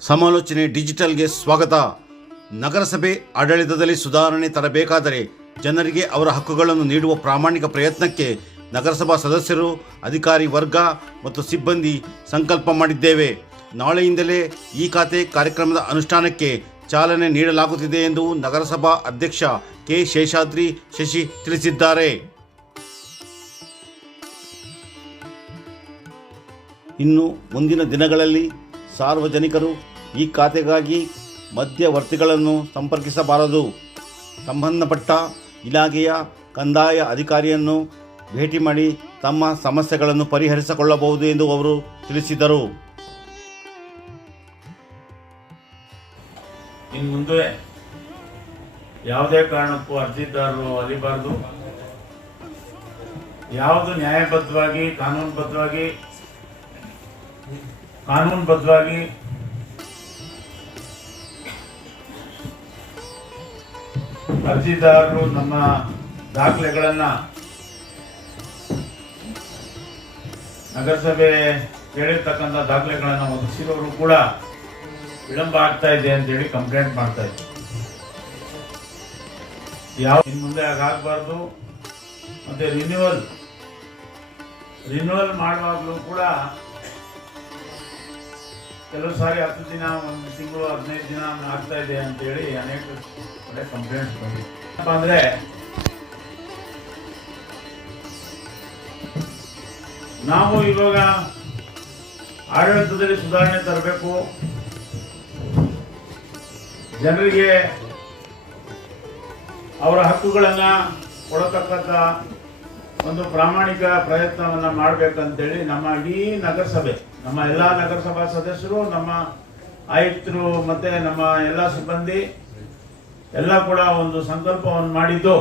ಸಮಾಲೋಚನೆ ಡಿಜಿಟಲ್ಗೆ ಸ್ವಾಗತ. ನಗರಸಭೆ ಆಡಳಿತದಲ್ಲಿ ಸುಧಾರಣೆ ತರಬೇಕಾದರೆ ಜನರಿಗೆ ಅವರ ಹಕ್ಕುಗಳನ್ನು ನೀಡುವ ಪ್ರಾಮಾಣಿಕ ಪ್ರಯತ್ನಕ್ಕೆ ನಗರಸಭಾ ಸದಸ್ಯರು, ಅಧಿಕಾರಿ ವರ್ಗ ಮತ್ತು ಸಿಬ್ಬಂದಿ ಸಂಕಲ್ಪ ಮಾಡಿದ್ದೇವೆ. ನಾಳೆಯಿಂದಲೇ ಈ ಖಾತೆ ಕಾರ್ಯಕ್ರಮದ ಅನುಷ್ಠಾನಕ್ಕೆ ಚಾಲನೆ ನೀಡಲಾಗುತ್ತಿದೆ ಎಂದು ನಗರಸಭಾ ಅಧ್ಯಕ್ಷ ಕೆ. ಶೇಷಾದ್ರಿ ಶಶಿ ತಿಳಿಸಿದ್ದಾರೆ. ಇನ್ನು ಮುಂದಿನ ದಿನಗಳಲ್ಲಿ ಸಾರ್ವಜನಿಕರು ಈ ಖಾತೆಗಾಗಿ ಮಧ್ಯವರ್ತಿಗಳನ್ನು ಸಂಪರ್ಕಿಸಬಾರದು. ಸಂಬಂಧಪಟ್ಟ ಇಲಾಖೆಯ ಕಂದಾಯ ಅಧಿಕಾರಿಯನ್ನು ಭೇಟಿ ಮಾಡಿ ತಮ್ಮ ಸಮಸ್ಯೆಗಳನ್ನು ಪರಿಹರಿಸಿಕೊಳ್ಳಬಹುದು ಎಂದು ಅವರು ತಿಳಿಸಿದರು. ಇನ್ನು ಮುಂದೆ ಯಾವುದೇ ಕಾರಣಕ್ಕೂ ಅರ್ಜಿದಾರರು ಅಲಿಬಾರದು ಯಾವುದು ನ್ಯಾಯಬದ್ಧವಾಗಿ, ಕಾನೂನುಬದ್ಧವಾಗಿ ಕಾನೂನುಬದ್ಧವಾಗಿ ಅರ್ಜಿದಾರರು ನಮ್ಮ ದಾಖಲೆಗಳನ್ನ ನಗರಸಭೆ ಕೇಳಿರ್ತಕ್ಕಂಥ ದಾಖಲೆಗಳನ್ನ ಒದಗಿಸಿರೋರು ಕೂಡ ವಿಳಂಬ ಆಗ್ತಾ ಇದೆ ಅಂತೇಳಿ ಕಂಪ್ಲೇಂಟ್ ಮಾಡ್ತಾ ಇದ್ದೆ ಯಾವ ಇನ್ನು ಮುಂದೆ ಹಾಗಾಗಬಾರ್ದು ಮತ್ತೆ ರಿನ್ಯೂವಲ್ ರಿನ್ಯೂವಲ್ ಮಾಡುವಾಗಲೂ ಕೂಡ ಕೆಲವು ಸಾರಿ ಹತ್ತು ದಿನ, ಒಂದು ತಿಂಗಳು, ಹದಿನೈದು ದಿನ ಆಗ್ತಾ ಇದೆ ಅಂತೇಳಿ ಅನೇಕ ಕಡೆ ಕಂಪ್ಲೇಂಟ್ಸ್ ಬಂದಿದೆ. ಅಂದ್ರೆ, ನಾವು ಇವಾಗ ಆಡಳಿತದಲ್ಲಿ ಸುಧಾರಣೆ ತರಬೇಕು. ಜನರಿಗೆ ಅವರ ಹಕ್ಕುಗಳನ್ನ ಕೊಡತಕ್ಕಂಥ ಒಂದು ಪ್ರಾಮಾಣಿಕ ಪ್ರಯತ್ನವನ್ನು ಮಾಡಬೇಕಂತೇಳಿ ನಮ್ಮ ಇಡೀ ನಗರಸಭೆ, ನಮ್ಮ ಎಲ್ಲ ನಗರಸಭಾ ಸದಸ್ಯರು, ನಮ್ಮ ಆಯುಕ್ತರು ಮತ್ತೆ ನಮ್ಮ ಎಲ್ಲ ಸಿಬ್ಬಂದಿ ಎಲ್ಲ ಕೂಡ ಒಂದು ಸಂಕಲ್ಪವನ್ನು ಮಾಡಿದ್ದು.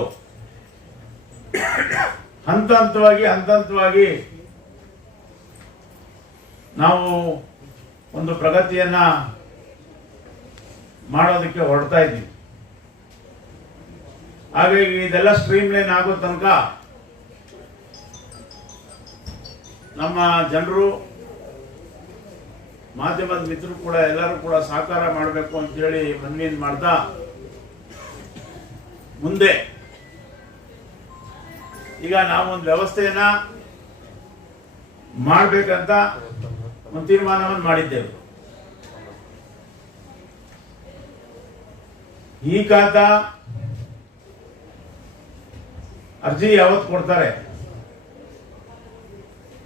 ಹಂತ ಹಂತವಾಗಿ ಹಂತ ಹಂತವಾಗಿ ನಾವು ಒಂದು ಪ್ರಗತಿಯನ್ನ ಮಾಡೋದಕ್ಕೆ ಹೊರಡ್ತಾ ಇದ್ದೀವಿ. ಹಾಗಾಗಿ ಇದೆಲ್ಲ ಸ್ಟ್ರೀಮ್ ಲೈನ್ ಆಗೋ ತನಕ ನಮ್ಮ ಜನರು, ಮಾಧ್ಯಮದ ಮಿತ್ರರು ಕೂಡ, ಎಲ್ಲರೂ ಕೂಡ ಸಹಕಾರ ಮಾಡಬೇಕು ಅಂತೇಳಿ ಮನವಿಯನ್ನು ಮಾಡ್ತಾ, ಮುಂದೆ ಈಗ ನಾವೊಂದು ವ್ಯವಸ್ಥೆಯನ್ನ ಮಾಡಬೇಕಂತ ಒಂದು ತೀರ್ಮಾನವನ್ನು ಮಾಡಿದ್ದೇವೆ. ಈ ಕಾತ ಅರ್ಜಿ ಯಾವತ್ತು ಕೊಡ್ತಾರೆ?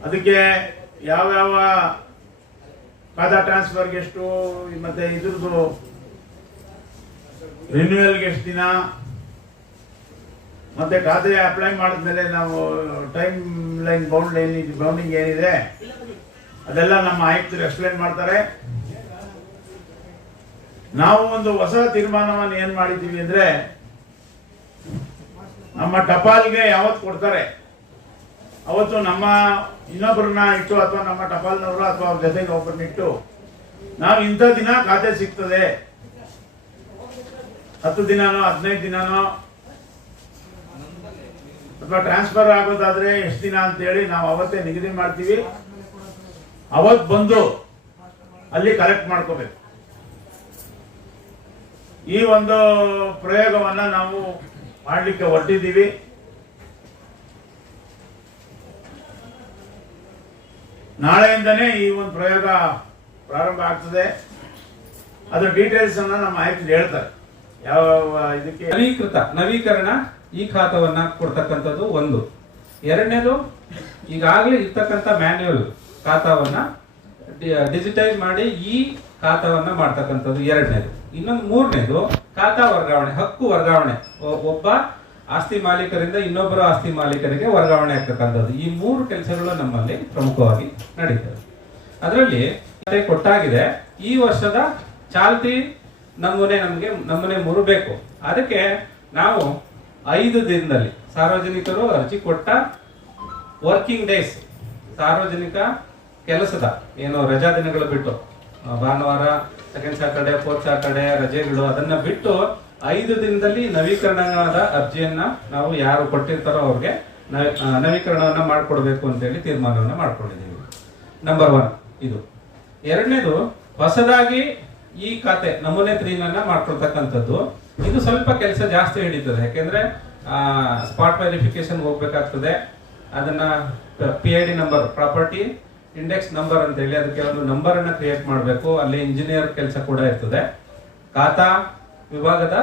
ಅದಕ್ಕೆ ಯಾವ್ಯಾವ ಖಾತಾ ಟ್ರಾನ್ಸ್ಫರ್ಗೆ ಎಷ್ಟು, ಮತ್ತೆ ಇದ್ರದ್ದು ರಿನ್ಯೂವಲ್ಗೆ ಎಷ್ಟು ದಿನ? ಮತ್ತೆ ಖಾತೆ ಅಪ್ಲೈ ಮಾಡಿದ್ಮೇಲೆ ನಾವು time line bound line bounding ಏನಿದೆ, ಅದೆಲ್ಲ ನಮ್ಮ ಆಯುಕ್ತರು ಎಕ್ಸ್ಪ್ಲೈನ್ ಮಾಡ್ತಾರೆ. ನಾವು ಒಂದು ಹೊಸ ತೀರ್ಮಾನವನ್ನು ಏನ್ ಮಾಡಿದ್ದೀವಿ ಅಂದ್ರೆ, ನಮ್ಮ ಟಪಾಲ್ಗೆ ಯಾವತ್ತು ಕೊಡ್ತಾರೆ? ಅವತ್ತು ನಮ್ಮ ಇನ್ನೊಬ್ಬರನ್ನ ಇಟ್ಟು ಅಥವಾ ನಮ್ಮ ಟಪಾಲ್ನವರು ಅಥವಾ ಅವ್ರ ಜೊತೆಗೆ ಒಬ್ಬರನ್ನ ಇಟ್ಟು, ನಾವು ಇಂಥ ದಿನ ಖಾತೆ ಸಿಗ್ತದೆ. ಹತ್ತು ದಿನನೋ, ಹದಿನೈದು ದಿನನೋ, ಅಥವಾ ಟ್ರಾನ್ಸ್ಫರ್ ಆಗೋದಾದ್ರೆ ಎಷ್ಟು ದಿನ ಅಂತೇಳಿ ನಾವು ಅವತ್ತೇ ನಿಗದಿ ಮಾಡ್ತೀವಿ. ಅವತ್ ಬಂದು ಅಲ್ಲಿ ಕಲೆಕ್ಟ್ ಮಾಡ್ಕೋಬೇಕು. ಈ ಒಂದು ಪ್ರಯೋಗವನ್ನ ನಾವು ಮಾಡಲಿಕ್ಕೆ ಹೊರಟಿದ್ದೀವಿ. ನಾಳೆಯಿಂದನೇ ಈ ಒಂದು ಪ್ರಯೋಗ ಪ್ರಾರಂಭ ಆಗ್ತದೆ. ಅದರ ಡೀಟೇಲ್ಸ್ ಅನ್ನ ನಮ್ಮ ಆಯುಕ್ತರು ಹೇಳ್ತಾರೆ. ಯಾವ ಇದಕ್ಕೆ? ನವೀಕೃತ, ನವೀಕರಣ ಈ ಖಾತವನ್ನ ಕೊಡ್ತಕ್ಕಂಥದ್ದು ಒಂದು. ಎರಡನೇದು, ಈಗಾಗಲೇ ಇರ್ತಕ್ಕಂಥ ಮ್ಯಾನ್ಯುಯಲ್ ಖಾತಾವನ್ನ ಡಿಜಿಟೈಸ್ ಮಾಡಿ ಈ ಖಾತಾವನ್ನ ಮಾಡ್ತಕ್ಕಂಥದ್ದು ಎರಡನೇದು. ಇನ್ನೊಂದು ಮೂರನೇದು, ಖಾತಾ ವರ್ಗಾವಣೆ, ಹಕ್ಕು ವರ್ಗಾವಣೆ. ಒಬ್ಬ ಆಸ್ತಿ ಮಾಲೀಕರಿಂದ ಇನ್ನೊಬ್ಬರ ಆಸ್ತಿ ಮಾಲೀಕರಿಗೆ ವರ್ಗಾವಣೆ ಆಗ್ತಕ್ಕಂಥದ್ದು. ಈ ಮೂರು ಕೆಲಸಗಳು ನಮ್ಮಲ್ಲಿ ಪ್ರಮುಖವಾಗಿ ನಡೀತದೆ ಅದರಲ್ಲಿ ಕೊಟ್ಟಾಗಿದೆ, ಈ ವರ್ಷದ ಚಾಲ್ತಿ ನಮೂನೆ ನಮಗೆ ನಮೂನೆ ಮುರಬೇಕು ಅದಕ್ಕೆ ನಾವು ಐದು ದಿನದಲ್ಲಿ ಸಾರ್ವಜನಿಕರು ಅರ್ಜಿ ಕೊಟ್ಟ ವರ್ಕಿಂಗ್ ಡೇಸ್ ಸಾರ್ವಜನಿಕ ಕೆಲಸದ, ಏನು ರಜಾ ದಿನಗಳು ಬಿಟ್ಟು, ಭಾನುವಾರ ಸೆಕೆಂಡ್ ಸ್ಯಾಟರ್ಡೆ ಫೋರ್ತ್ ಸ್ಯಾಟರ್ಡೆ ರಜೆಗಳು, ಅದನ್ನ ಬಿಟ್ಟು ಐದು ದಿನದಲ್ಲಿ ನವೀಕರಣದ ಅರ್ಜಿಯನ್ನ ನಾವು ಯಾರು ಕೊಟ್ಟಿರ್ತಾರೋ ಅವ್ರಿಗೆ ನವ- ಮಾಡಿಕೊಡ್ಬೇಕು ನವೀಕರಣವನ್ನ ಹೇಳಿ ಅಂತೇಳಿ ತೀರ್ಮಾನವನ್ನ ಮಾಡ್ಕೊಂಡಿದ್ದೀವಿ. ನಂಬರ್ ಒನ್ ಇದು. ಎರಡನೇದು, ಹೊಸದಾಗಿ ಈ ಖಾತೆ, ನಮೂನೆ ತ್ರೀನನ್ನ ಮಾಡ್ಕೊಳ್ತಕ್ಕಂಥದ್ದು, ಇದು ಸ್ವಲ್ಪ ಕೆಲಸ ಜಾಸ್ತಿ ಹಿಡಿತದೆ. ಯಾಕೆಂದ್ರೆ ಸ್ಪಾಟ್ ವೆರಿಫಿಕೇಶನ್ ಹೋಗ್ಬೇಕಾಗ್ತದೆ. ಅದನ್ನ, P I D number property index number ಅಂತ ಹೇಳಿ, ಅದಕ್ಕೆ ಒಂದು ನಂಬರ್ ಅನ್ನ ಕ್ರಿಯೇಟ್ ಮಾಡಬೇಕು. ಅಲ್ಲಿ ಇಂಜಿನಿಯರ್ ಕೆಲಸ ಕೂಡ ಇರ್ತದೆ. ಖಾತಾ ವಿಭಾಗದ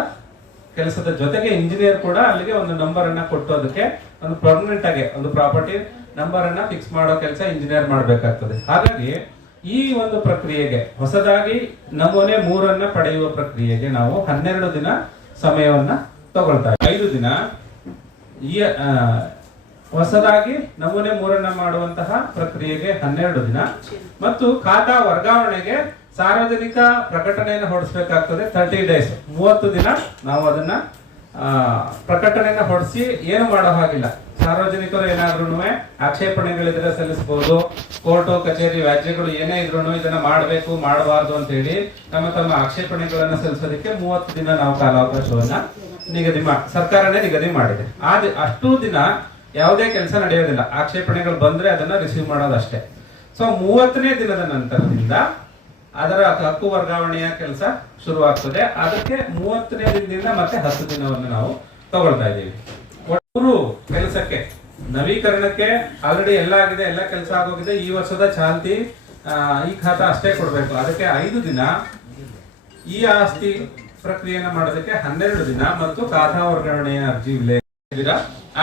ಕೆಲಸದ ಜೊತೆಗೆ ಇಂಜಿನಿಯರ್ ಕೂಡ ಅಲ್ಲಿಗೆ ಒಂದು ನಂಬರ್ ಅನ್ನ ಕೊಟ್ಟು ಅದಕ್ಕೆ ಒಂದು ಪರ್ಮನೆಂಟ್ ಆಗಿ ಒಂದು ಪ್ರಾಪರ್ಟಿ ನಂಬರ್ ಅನ್ನ ಫಿಕ್ಸ್ ಮಾಡೋ ಕೆಲಸ ಇಂಜಿನಿಯರ್ ಮಾಡಬೇಕಾಗ್ತದೆ ಹಾಗಾಗಿ ಈ ಒಂದು ಪ್ರಕ್ರಿಯೆಗೆ, ಹೊಸದಾಗಿ ನಮೂನೆ ಮೂರನ್ನ ಪಡೆಯುವ ಪ್ರಕ್ರಿಯೆಗೆ ನಾವು ಹನ್ನೆರಡು ದಿನ ಸಮಯವನ್ನ ತಗೊಳ್ತಾ. ಐದು ದಿನ ಈ ಹೊಸದಾಗಿ ನಮೂನೆ ಮೂರನ್ನ ಮಾಡುವಂತಹ ಪ್ರಕ್ರಿಯೆಗೆ ಹನ್ನೆರಡು ದಿನ ಮತ್ತು ಖಾತಾ ವರ್ಗಾವಣೆಗೆ ಸಾರ್ವಜನಿಕ ಪ್ರಕಟಣೆಯನ್ನು ಹೊರಡಿಸಬೇಕಾಗ್ತದೆ ತರ್ಟಿ ಡೇಸ್ ಮೂವತ್ತು ದಿನ ನಾವು ಅದನ್ನ ಪ್ರಕಟಣೆಯನ್ನು ಹೊರಡಿಸಿ ಏನು ಮಾಡೋ ಹಾಗಿಲ್ಲ. ಸಾರ್ವಜನಿಕರು ಏನಾದ್ರೂ ಆಕ್ಷೇಪಣೆಗಳಿದ್ರೆ ಸಲ್ಲಿಸಬಹುದು ಕೋರ್ಟು, ಕಚೇರಿ, ವ್ಯಾಜ್ಯಗಳು ಏನೇ ಇದ್ರು ಇದನ್ನ ಮಾಡಬೇಕು, ಮಾಡಬಾರ್ದು ಅಂತ ಹೇಳಿ ತಮ್ಮ ತಮ್ಮ ಆಕ್ಷೇಪಣೆಗಳನ್ನ ಸಲ್ಲಿಸೋದಕ್ಕೆ ಮೂವತ್ತು ದಿನ ನಾವು ಕಾಲಾವಕಾಶವನ್ನ ನಿಗದಿ ಸರ್ಕಾರನೇ ನಿಗದಿ ಮಾಡಿದೆ. ಆದ, ಅಷ್ಟು ದಿನ ಯಾವುದೇ ಕೆಲಸ ನಡೆಯೋದಿಲ್ಲ. ಆಕ್ಷೇಪಣೆಗಳು ಬಂದ್ರೆ ಅದನ್ನ ರಿಸೀವ್ ಮಾಡೋದಷ್ಟೇ. ಸೊ ಮೂವತ್ತನೇ ದಿನದ ನಂತರದಿಂದ ಅದರ ಹಕ್ಕು ವರ್ಗಾವಣೆಯ ಕೆಲಸ ಶುರುವಾಗ್ತದೆ. ಅದಕ್ಕೆ ಮೂವತ್ತನೇ ದಿನದಿಂದ ಮತ್ತೆ ಹತ್ತು ದಿನವನ್ನು ನಾವು ತಗೊಳ್ತಾ ಇದ್ದೀವಿ. ಮೂರು ಕೆಲಸಕ್ಕೆ, ನವೀಕರಣಕ್ಕೆ ಆಲ್ರೆಡಿ ಎಲ್ಲ ಆಗಿದೆ, ಎಲ್ಲ ಕೆಲಸ ಆಗೋಗಿದೆ. ಈ ವರ್ಷದ ಚಾಲ್ತಿ ಈ ಖಾತಾ ಅಷ್ಟೇ ಕೊಡಬೇಕು. ಅದಕ್ಕೆ ಐದು ದಿನ ಈ ಆಸ್ತಿ ಪ್ರಕ್ರಿಯೆಯನ್ನು ಮಾಡೋದಕ್ಕೆ ಹನ್ನೆರಡು ದಿನ ಮತ್ತು ಖಾತಾ ವರ್ಗಾವಣೆಯ ಅರ್ಜಿ ವಿಲೇಖ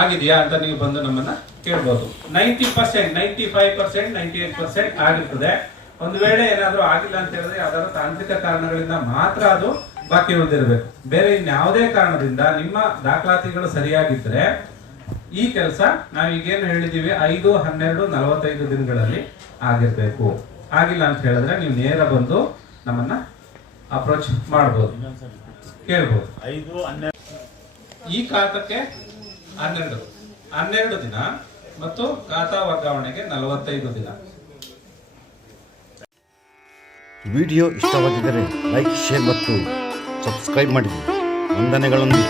ಆಗಿದೆಯಾ ಅಂತ ನೀವು ಬಂದು ನಮ್ಮನ್ನ ಕೇಳ್ಬೋದು. Ninety percent, ninety five percent, ninety eight percent ಆಗಿರ್ತದೆ. ಒಂದು ವೇಳೆ ಏನಾದರೂ ಆಗಿಲ್ಲ ಅಂತ ಹೇಳಿದ್ರೆ ಯಾವ್ದಾದ್ರು ತಾಂತ್ರಿಕ ಕಾರಣಗಳಿಂದ ಮಾತ್ರ ಅದು ಬಾಕಿ ಉಳಿದಿರಬೇಕು. ಬೇರೆ ಇನ್ಯಾವುದೇ ಕಾರಣದಿಂದ ನಿಮ್ಮ ದಾಖಲಾತಿಗಳು ಸರಿಯಾಗಿದ್ರೆ ಈ ಕೆಲಸ ನಾವೀಗೇನು ಹೇಳಿದೀವಿ ಐದು ಹನ್ನೆರಡು ನಲವತ್ತೈದು ದಿನಗಳಲ್ಲಿ ಆಗಿರ್ಬೇಕು. ಆಗಿಲ್ಲ ಅಂತ ಹೇಳಿದ್ರೆ ನೀವು ನೇರ ಬಂದು ನಮ್ಮನ್ನ ಅಪ್ರೋಚ್ ಮಾಡ್ಬೋದು. ಕೇಳ್ಬೋದು. ಐದು ಹನ್ನೆರಡು. ಈ ಖಾತಕ್ಕೆ ಹನ್ನೆರಡು. ಹನ್ನೆರಡು ದಿನ ಮತ್ತು ಖಾತಾ ವರ್ಗಾವಣೆಗೆ ನಲವತ್ತೈದು ದಿನ. ವಿಡಿಯೋ ಇಷ್ಟವಾಗಿದ್ದರೆ ಲೈಕ್ ಶೇರ್ ಮತ್ತು ಸಬ್ಸ್ಕ್ರೈಬ್ ಮಾಡಿ. ವಂದನೆಗಳೊಂದಿಗೆ